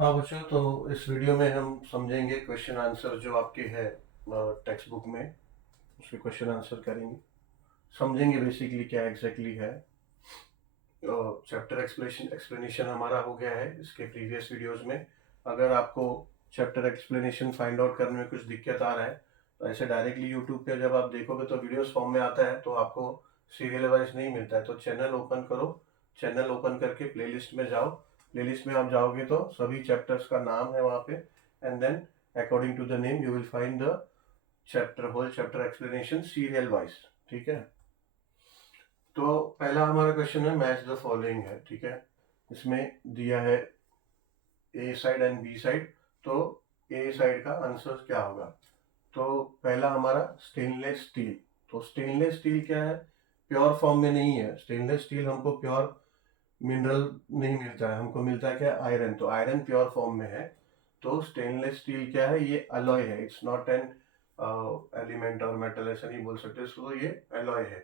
हाँ बच्चों, तो इस वीडियो में हम समझेंगे क्वेश्चन आंसर जो आपके है टेक्स्ट बुक में। उसके क्वेश्चन आंसर करेंगे, समझेंगे बेसिकली क्या एग्जैक्टली है। चैप्टर एक्सप्लेनेशन हमारा हो गया है इसके प्रीवियस वीडियोस में। अगर आपको चैप्टर एक्सप्लेनेशन फाइंड आउट करने में कुछ दिक्कत आ रहा है तो ऐसे डायरेक्टली यूट्यूब पे जब आप देखोगे तो वीडियोस फॉर्म में आता है, तो आपको सीरियल वाइज नहीं मिलता है। तो चैनल ओपन करो, चैनल ओपन करके प्लेलिस्ट में जाओ। प्लेलिस्ट में आप जाओगे तो सभी चैप्टर्स का नाम है वहाँ पे, and then according to the name you will find the whole chapter explanation serial wise. ठीक है, तो पहला हमारा क्वेश्चन है मैच द फॉलोइंग है। ठीक है, इसमें दिया है ए साइड एंड बी साइड, तो ए साइड का आंसर क्या होगा। तो पहला हमारा स्टेनलेस स्टील। तो स्टेनलेस स्टील क्या है, प्योर फॉर्म में नहीं है। स्टेनलेस स्टील हमको प्योर मिनरल नहीं मिलता है, हमको मिलता है क्या, आयरन। तो आयरन प्योर फॉर्म में है। तो स्टेनलेस स्टील क्या है, ये अलॉय है, इट्स नॉट एन एलिमेंट और मेटल, ऐसा नहीं बोल सकते इसको, तो ये अलॉय है।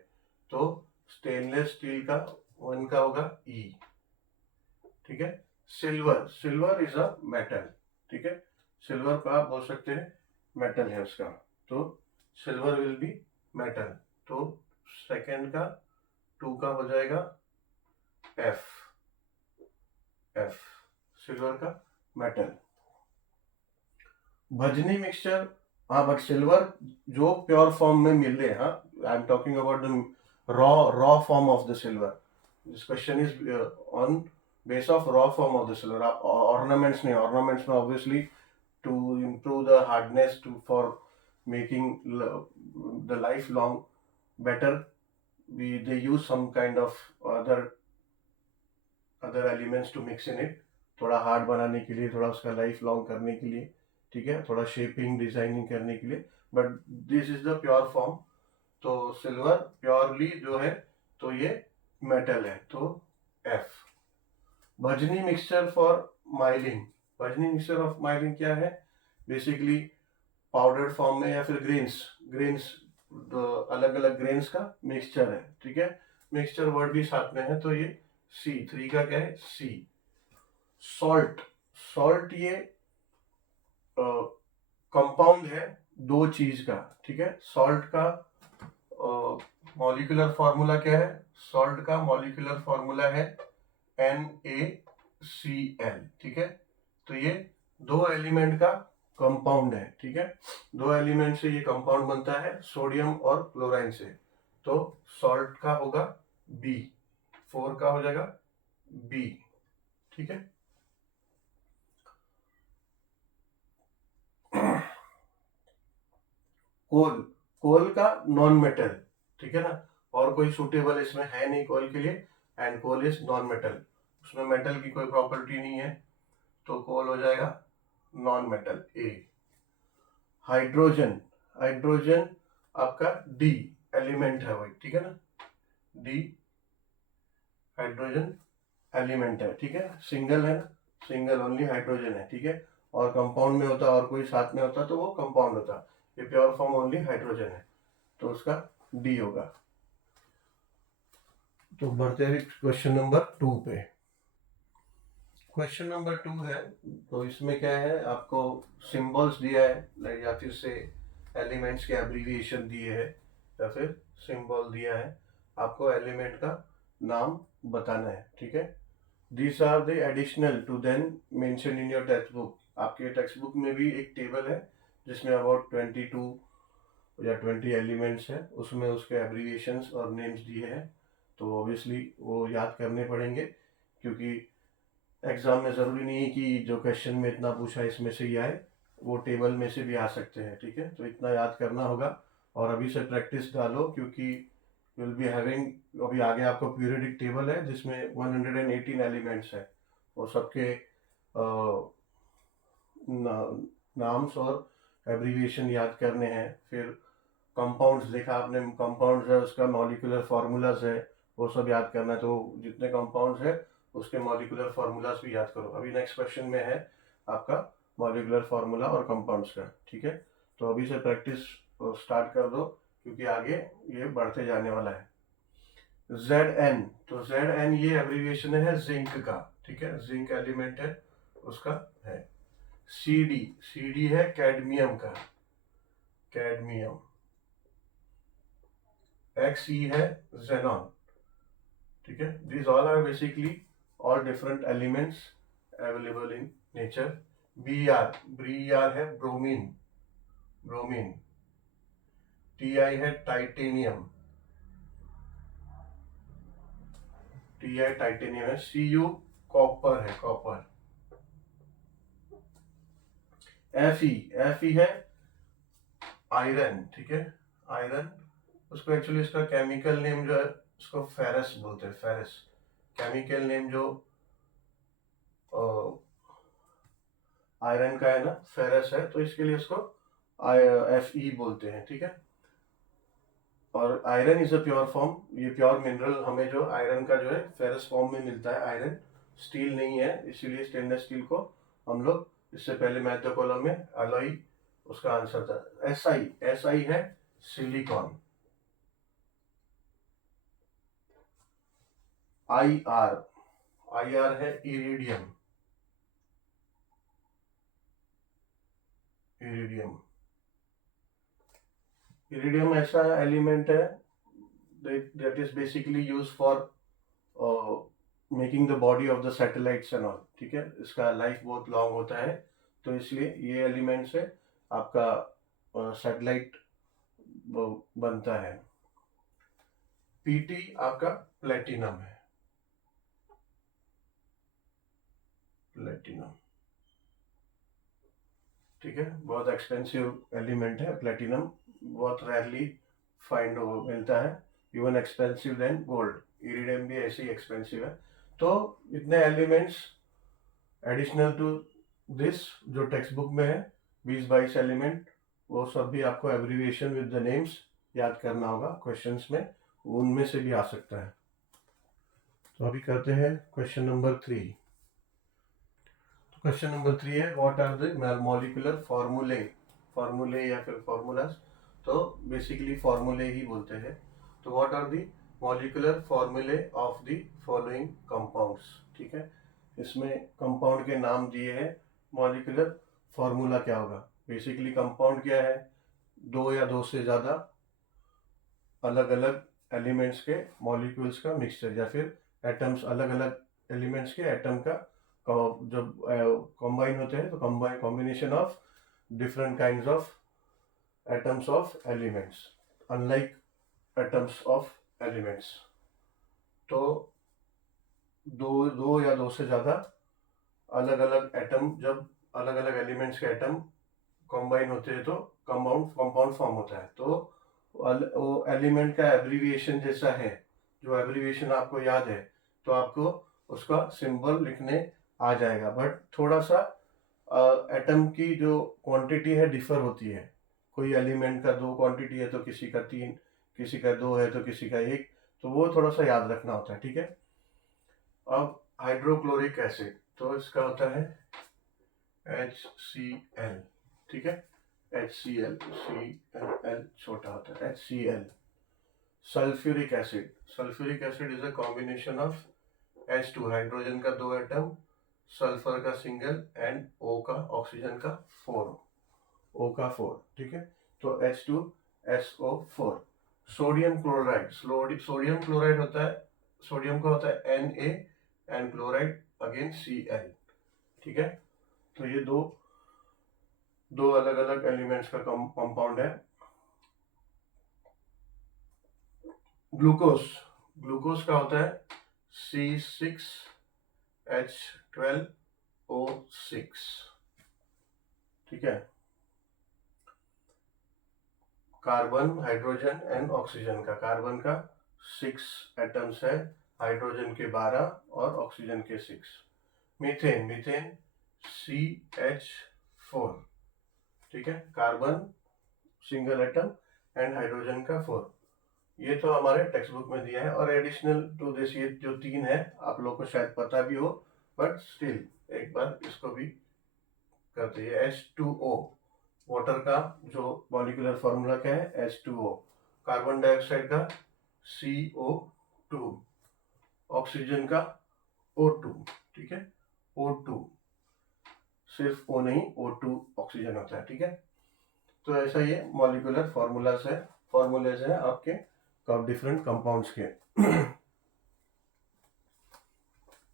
तो स्टेनलेस स्टील का वन का होगा ई। ठीक है, silver, silver is a metal. ठीक है, सिल्वर का आप बोल सकते हैं मेटल है उसका, तो सिल्वर विल बी मेटल। तो सेकंड का टू का हो जाएगा एफ, एफ सिल्वर का मेटल। भजनी मिक्सचर, हाँ बट सिल्वर जो प्योर फॉर्म में मिल रहे हैं, हाँ I am talking about the raw form of the silver. This question is on base of raw form of the silver. Ornaments नहीं, ornaments में obviously to improve the hardness to for making the life long better, they use some kind of other elements to mix in it, थोड़ा hard बनाने के लिए, थोड़ा उसका life long करने के लिए। ठीक है, थोड़ा शेपिंग डिजाइनिंग करने के लिए, but this is the pure form. तो सिल्वर प्योरली जो है तो ये मेटल है, तो एफ। भजनी मिक्सचर फॉर माइलिंग, भजनी मिक्सचर ऑफ माइलिंग क्या है, बेसिकली पाउडर्ड फॉर्म में या फिर ग्रेन्स, ग्रेन्स अलग अलग ग्रेन्स का मिक्सचर है। ठीक है, मिक्सचर वर्ड भी साथ में है, तो ये सी, थ्री का क्या है, सी। सॉल्ट, सॉल्ट ये कंपाउंड है दो चीज का। ठीक है, सॉल्ट का मॉलिक्यूलर फॉर्मूला क्या है, सॉल्ट का मॉलिक्यूलर फॉर्मूला है NaCl। ठीक है, तो ये दो एलिमेंट का कंपाउंड है। ठीक है, दो एलिमेंट से ये कंपाउंड बनता है, सोडियम और क्लोराइन से। तो सॉल्ट का होगा बी, फोर का हो जाएगा बी। ठीक है, कोल, कोल का नॉन मेटल। ठीक है ना, और कोई सुटेबल इसमें है नहीं कोल के लिए, and coal is non metal, उसमें मेटल की कोई प्रॉपर्टी नहीं है, तो कोल हो जाएगा non metal, A. Hydrogen, hydrogen आपका डी एलिमेंट है वही। ठीक है ना, डी हाइड्रोजन एलिमेंट है। ठीक है, सिंगल है ना, सिंगल ओनली हाइड्रोजन है। ठीक है, और कंपाउंड में होता और कोई साथ में होता तो वो कंपाउंड होता, ये प्योर फॉर्म ओनली हाइड्रोजन है, तो उसका डी होगा। तो बढ़ते हैं क्वेश्चन नंबर टू पे। क्वेश्चन नंबर टू है, तो इसमें क्या है, आपको सिंबल्स दिया है या फिर से एलिमेंट्स के एब्रीविएशन दिए हैं या फिर सिंबल दिया है, आपको एलिमेंट का नाम बताना है। ठीक है, this are the additional to then mention in your text book. आपके टेक्स्ट बुक में भी एक टेबल है जिसमें अबाउट 22 या 20 एलिमेंट्स है, उसमें उसके एब्रीविएशंस और नेम्स दिए हैं। तो ऑब्वियसली वो याद करने पड़ेंगे, क्योंकि एग्जाम में ज़रूरी नहीं है कि जो क्वेश्चन में इतना पूछा इसमें से ही आए, वो टेबल में से भी आ सकते हैं। ठीक है, तो इतना याद करना होगा और अभी से प्रैक्टिस डालो, क्योंकि विल बी हैविंग, अभी आगे आपको पीरियडिक टेबल है जिसमें 118 एलिमेंट्स है, वो सबके नाम्स और एब्रीविएशन याद करने हैं। फिर कंपाउंड्स देखा आपने, कंपाउंड्स है उसका मॉलिक्यूलर फार्मूलाज है, वो सब याद करना है। तो जितने कंपाउंड्स है उसके मॉलिक्यूलर फार्मूलाज भी याद करो। अभी नेक्स्ट क्वेश्चन में है आपका मॉलिक्यूलर फार्मूला और कंपाउंड्स का। ठीक है, तो अभी से प्रैक्टिस स्टार्ट कर दो, क्योंकि आगे ये बढ़ते जाने वाला है। Zn, तो Zn ये एब्रीविएशन है जिंक का। ठीक है, जिंक एलिमेंट है, उसका है। सी डी है कैडमियम का, कैडमियम। XE है xenon, ठीक है। These all are basically all different elements available in nature. Br है ब्रोमीन, ब्रोमीन। Ti है टाइटेनियम, Ti टाइटेनियम है। Cu कॉपर है, कॉपर। Fe है आयरन, ठीक है, आयरन। उसको एक्चुअली इसका केमिकल नेम जो है उसको फेरस बोलते हैं, फेरस। केमिकल नेम जो आयरन का है ना, फेरस है, तो इसके लिए उसको Fe बोलते हैं, ठीक है। और iron is a pure form, ये प्योर मिनरल हमें जो आयरन का जो है फेरस फॉर्म में मिलता है। आयरन स्टील नहीं है, इसीलिए स्टेनलेस स्टील को हम लोग, इससे पहले मैथ द कॉलम में अलॉय उसका आंसर था। SI है सिलिकॉन। IR है इरिडियम, इरिडियम। इरिडियम ऐसा एलिमेंट है that is basically used for making the body of the satellites and all, ठीक है। इसका लाइफ बहुत लॉन्ग होता है, तो इसलिए ये एलिमेंट से आपका सैटेलाइट बनता है। PT आपका प्लेटिनम है, प्लेटिनम, ठीक है। बहुत एक्सपेंसिव एलिमेंट है प्लेटिनम, बहुत रेयरली फाइंड मिलता है, even expensive than gold. Iridium भी ऐसे ही एक्सपेंसिव है। तो इतने एलिमेंट्स एडिशनल टू दिस जो टेक्स्ट बुक में है, 20-22 एलिमेंट, वो सब भी आपको एब्रीविएशन विद द नेम्स याद करना होगा क्वेश्चंस में, उनमें से भी आ सकता है। तो अभी करते हैं क्वेश्चन नंबर 3। तो क्वेश्चन नंबर 3 है व्हाट आर द मॉलिक्यूलर फॉर्मूले, फॉर्मूले या फिर फॉर्मूलाज, तो बेसिकली फॉर्मूले ही बोलते हैं। तो व्हाट आर द मॉलिक्यूलर फॉर्मूले ऑफ द फॉलोइंग कंपाउंड्स, ठीक है। इसमें कंपाउंड के नाम दिए हैं, मॉलिक्यूलर फॉर्मूला क्या होगा। बेसिकली कंपाउंड क्या है, दो या दो से ज्यादा अलग अलग एलिमेंट्स के मॉलिक्यूल्स का मिक्सचर, या फिर एटम्स, अलग अलग एलिमेंट्स के एटम का जब कंबाइन होते हैं तो combination of different kinds of atoms of elements, unlike atoms of elements. तो दो या दो से ज्यादा अलग अलग एटम, जब अलग अलग एलिमेंट्स के एटम कंबाइन होते हैं तो कंपाउंड फॉर्म होता है। तो वो एलिमेंट का एब्रीविएशन जैसा है, जो एब्रीविएशन आपको याद है तो आपको उसका सिंबल लिखने आ जाएगा। बट थोड़ा सा एटम की जो क्वांटिटी है डिफर होती है, कोई एलिमेंट का 2 क्वांटिटी है तो किसी का 3, किसी का 2 है तो किसी का 1, तो वो थोड़ा सा याद रखना होता है, ठीक है। अब हाइड्रोक्लोरिक एसिड, तो इसका होता है HCl, ठीक है, HCl, CL छोटा होता है, HCl। Sulphuric acid, sulphuric acid is a combination of H2 hydrogen का 2 एटम, सल्फर का सिंगल एंड O का ऑक्सीजन का 4, O का 4, ठीक है। तो H2SO4। Sodium chloride, sodium chloride होता है, सोडियम का होता है Na and chloride again Cl, ठीक है। तो ये दो अलग अलग एलिमेंट्स का कंपाउंड है। ग्लूकोज का होता है C6H12O6, ठीक है। कार्बन, हाइड्रोजन एंड ऑक्सीजन का, कार्बन का 6 एटम्स है, हाइड्रोजन के 12 और ऑक्सीजन के 6। मीथेन CH4, ठीक है, carbon single atom and hydrogen का 4। ये तो हमारे टेक्स्ट बुक में दिया है, और एडिशनल टू दिस ये जो 3 है आप लोग को शायद पता भी हो, बट स्टिल एक बार इसको भी करते हैं। H2O, वाटर का जो मॉलिक्यूलर फॉर्मूला क्या है, H2O। कार्बन डाइऑक्साइड का CO2, ऑक्सीजन का O2, ठीक है, O2। सिर्फ O नहीं, O2 ऑक्सीजन होता है, ठीक है। तो ऐसा ये मॉलिक्यूलर फॉर्मूलेज है आपके डिफरेंट कंपाउंड्स के।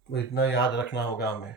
तो इतना याद रखना होगा हमें।